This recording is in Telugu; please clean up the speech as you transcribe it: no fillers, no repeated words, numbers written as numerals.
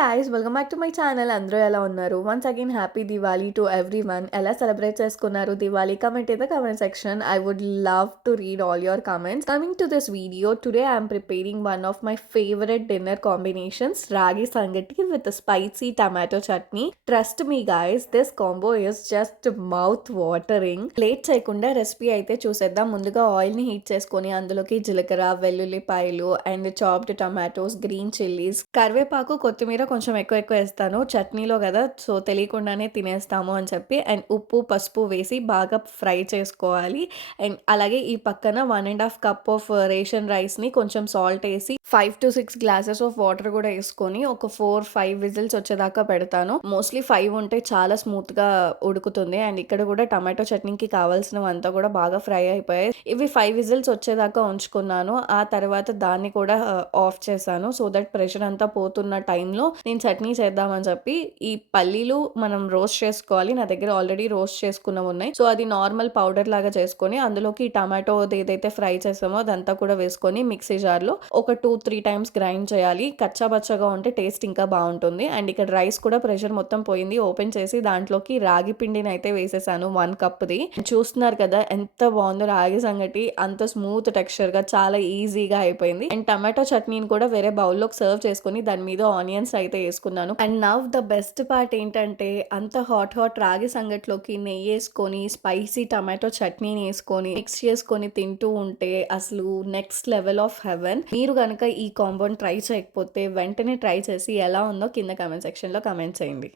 Guys welcome back to my channel. అందరూ ఎలా ఉన్నారు? Once again happy Diwali to everyone. ఎలా సెలబ్రేట్ చేసుకున్నారు Diwali? Comment in the comment section. I would love to read all your comments. Coming to this video, today I'm preparing one of my favourite dinner combinations, ragi sangati with spicy tomato chutney. Trust me guys, this combo is just mouth watering. Late చేయకుండా రెసిపీ అయితే చూసేద్దాం. ముందుగా ఆయిల్ ని హీట్ చేసుకొని అందులోకి జీలకర్ర, వెల్లుల్లిపాయలు and chopped tomatoes, green chillies, కరివేపాకు, కొత్తిమీర కొంచెం ఎక్కువ వేస్తాను చట్నీలో కదా, సో తెలియకుండానే తినేస్తాము అని చెప్పి. అండ్ ఉప్పు, పసుపు వేసి బాగా ఫ్రై చేసుకోవాలి. అండ్ అలాగే ఈ పక్కన 1.5 కప్ ఆఫ్ రేషన్ రైస్ని కొంచెం సాల్ట్ వేసి 5 to 6 గ్లాసెస్ ఆఫ్ వాటర్ కూడా వేసుకొని ఒక 4-5 విజిల్స్ వచ్చేదాకా పెడతాను. మోస్ట్లీ 5 ఉంటే చాలా స్మూత్గా ఉడుకుతుంది. అండ్ ఇక్కడ కూడా టమాటో చట్నీకి కావాల్సినవంతా కూడా బాగా ఫ్రై అయిపోయాయి. ఇవి 5 విజిల్స్ వచ్చేదాకా ఉంచుకున్నాను. ఆ తర్వాత దాన్ని కూడా ఆఫ్ చేశాను, సో దట్ ప్రెషర్ అంతా పోతున్న టైంలో నేను చట్నీ చేద్దామని చెప్పి ఈ పల్లీలు మనం రోస్ట్ చేసుకోవాలి. నా దగ్గర ఆల్రెడీ రోస్ట్ చేసుకున్నవి ఉన్నాయి, సో అది నార్మల్ పౌడర్ లాగా చేసుకొని అందులోకి టమాటో ఏదైతే ఫ్రై చేసామో అదంతా కూడా వేసుకొని మిక్సీ జార్లో ఒక 2-3 టైమ్స్ గ్రైండ్ చేయాలి. కచ్చాబచ్చగా ఉంటే టేస్ట్ ఇంకా బాగుంటుంది. అండ్ ఇక్కడ రైస్ కూడా ప్రెషర్ మొత్తం పోయింది. ఓపెన్ చేసి దాంట్లోకి రాగి పిండిని అయితే వేసేసాను 1 కప్ది. చూస్తున్నారు కదా ఎంత బాగుందో రాగి సంగటి, అంత స్మూత్ టెక్స్చర్ గా చాలా ఈజీగా అయిపోయింది. అండ్ టమాటో చట్నీని కూడా వేరే బౌల్లోకి సర్వ్ చేసుకుని దాని మీద ఆనియన్స్ అయితే వేసుకున్నాను. And now the best part ఏంటంటే, అంత హాట్ రాగి సంగట్లోకి నెయ్యి వేసుకొని స్పైసీ టమాటో చట్నీని వేసుకొని మిక్స్ చేసుకొని తింటూ ఉంటే అసలు నెక్స్ట్ లెవెల్ ఆఫ్ హెవెన్. మీరు కనుక ఈ కాంబోని ట్రై చేయకపోతే వెంటనే ట్రై చేసి ఎలా ఉందో కింద కమెంట్ సెక్షన్లో కమెంట్ చేయండి.